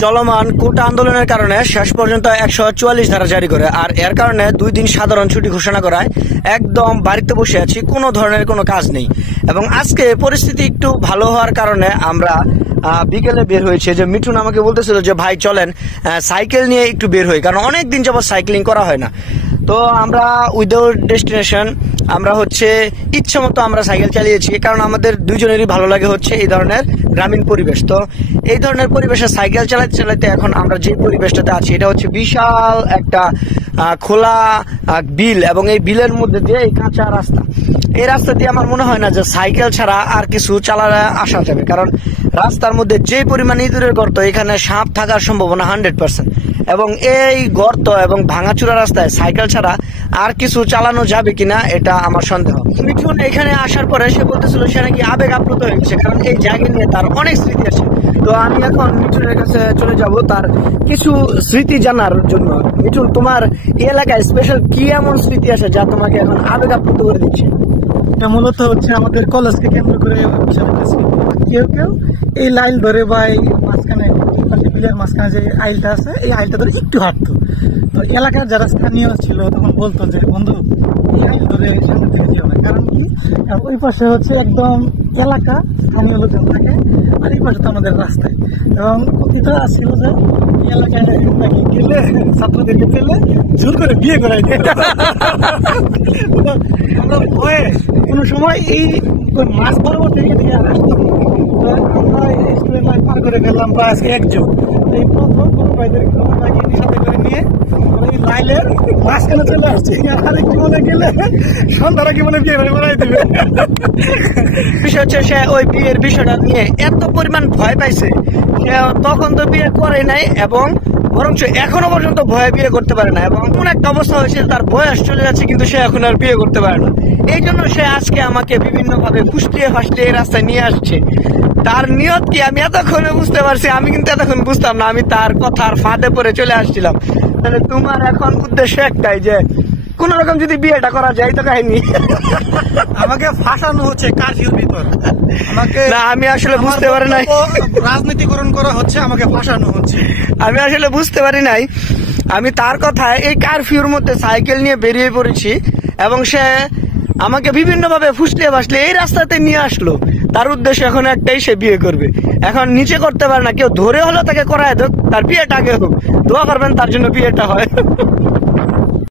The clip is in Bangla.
চলমান কোটা আন্দোলনের কারণে শেষ পর্যন্ত 144 ধারা জারি করে, আর এর কারণে 2 দিন সাধারণ ছুটি ঘোষণা করায় একদম বাড়িতে বসে আছি, কোনো ধরনের কোনো কাজ নেই। এবং আজকে পরিস্থিতি একটু ভালো হওয়ার কারণে আমরা বিকেলে বের হয়েছে। যে মিঠুন আমাকে বলতেছিল যে ভাই চলেন সাইকেল নিয়ে একটু বের হই, কারণ অনেক দিন যাবত সাইক্লিং করা হয় না। তো আমরা উইদাউট ডেস্টিনেশন আমরা হচ্ছে ইচ্ছা মতো আমরা সাইকেল চালিয়েছি, কারণ আমাদের দুইজনেরই ভালো লাগে হচ্ছে এই ধরনের গ্রামীণ পরিবেশ। তো এই ধরনের পরিবেশে সাইকেল চালাতে চালাতে এখন আমরা যে পরিবেশটাতে আছি এটা হচ্ছে বিশাল একটা খোলা বিল, এবং এই বিলের মধ্যে দিয়ে এই কাঁচা রাস্তা, এই রাস্তা দিয়ে আমার মনে হয় না যে সাইকেল ছাড়া আর কিছু চালালে আসা যাবে, কারণ রাস্তার মধ্যে যে পরিমাণ ইঁদুরের গর্ত, এখানে সাপ থাকার সম্ভাবনা 100%। এবং এই গর্ত এবং ভাঙাচুরা রাস্তায় সাইকেল ছাড়া আর কিছু চালানো যাবে কিনা এটা আমার সন্দেহ। মিঠুন এখানে আসার পরে সে বলতেছিল সে নাকি আবেগ আপ্লুত হয়ে গেছে, কারণ এই জায়গা নিয়ে তার অনেক স্মৃতি আছে। তো আমি এখন মিঠুনের কাছে চলে যাব তার কিছু স্মৃতি জানার জন্য। মিঠুন, তোমার এই এলাকায় স্পেশাল কি এমন স্মৃতি আছে যা তোমাকে এখন আবেগ আপ্লুত করে দিচ্ছে? মূলত হচ্ছে আমাদের কলেজকে কেন্দ্র করে কেউ কেউ এই লাইন ধরে বা এই মাঝখানে বিলের মাঝখানে যে আইলটা আছে এই আইলটা ধরে একটু হাঁটতো। তো এলাকার যারা স্থানীয় ছিল তখন বলতো যে বন্ধু এই আইল ধরে সামনে থেকে যেও না, কারণ কি ওই পাশে হচ্ছে একদম এলাকা, স্থানীয় লোকজন থাকে, আর এই পাশে তো আমাদের রাস্তায়। এবং কথিত ছিল যে এই এলাকায় নাকি গেলে ছাত্রদেরকে পেলে জোর করে বিয়ে করাই দিয়ে আমরা ভয়ে কোনো সময় এই মাছ পরবর্তী আসতাম। আমরা স্কুলের লাইন পার করে ফেললাম বা আজকে একজন এই প্রথম ভাইদের সাথে করে নিয়ে এই লাইনের মাঝখানে চলে আসছি। আর একটু মনে গেলে সন্ধ্যারা কি মনে বিয়ে করে বেড়াই দেবে। বিষয় হচ্ছে সে ওই বিয়ের বিষয়টা নিয়ে এত পরিমাণ ভয় পাইছে, সে তখন তো বিয়ে করে নাই এবং বরঞ্চ এখনো পর্যন্ত ভয়ে বিয়ে করতে পারে না। এবং এমন একটা অবস্থা হয়েছে তার বয়স চলে যাচ্ছে কিন্তু সে এখন আর বিয়ে করতে পারে না। এই জন্য সে আজকে আমাকে বিভিন্ন ভাবে ফুসলিয়ে ফাসলিয়ে এই রাস্তায় নিয়ে আসছে। তার নিয়ত কি আমি এতক্ষণে বুঝতে পারছি, আমি কিন্তু এতক্ষণ বুঝতাম না, আমি তার কথার ফাঁদে পড়ে চলে আসছিলাম। তাহলে তোমার এখন উদ্দেশ্য একটাই যে কোন রকম যদি বিয়েটা করা যায় তো কাহিনী। আমাকে ফাঁসানো হচ্ছে কারফিউর ভিতর, আমাকে না আমি আসলে বুঝতে পারি নাই, রাজনীতিকরণ করা হচ্ছে, আমাকে ফাঁসানো হচ্ছে। আমি আসলে বুঝতে পারি নাই, আমি তার কথায় এই কারফিউর মধ্যে সাইকেল নিয়ে বেরিয়ে পড়েছি এবং সে আমাকে বিভিন্ন ভাবে ফুসলিয়ে ফাসলিয়ে এই রাস্তাতে নিয়ে আসলো। তার উদ্দেশ্য এখন একটাই, সে বিয়ে করবে। এখন নিচে করতে পারে না, কেউ ধরে হলো তাকে করায় হোক, তার বিয়েটা আগে হোক, দোয়া করবেন তার জন্য বিয়েটা হয়।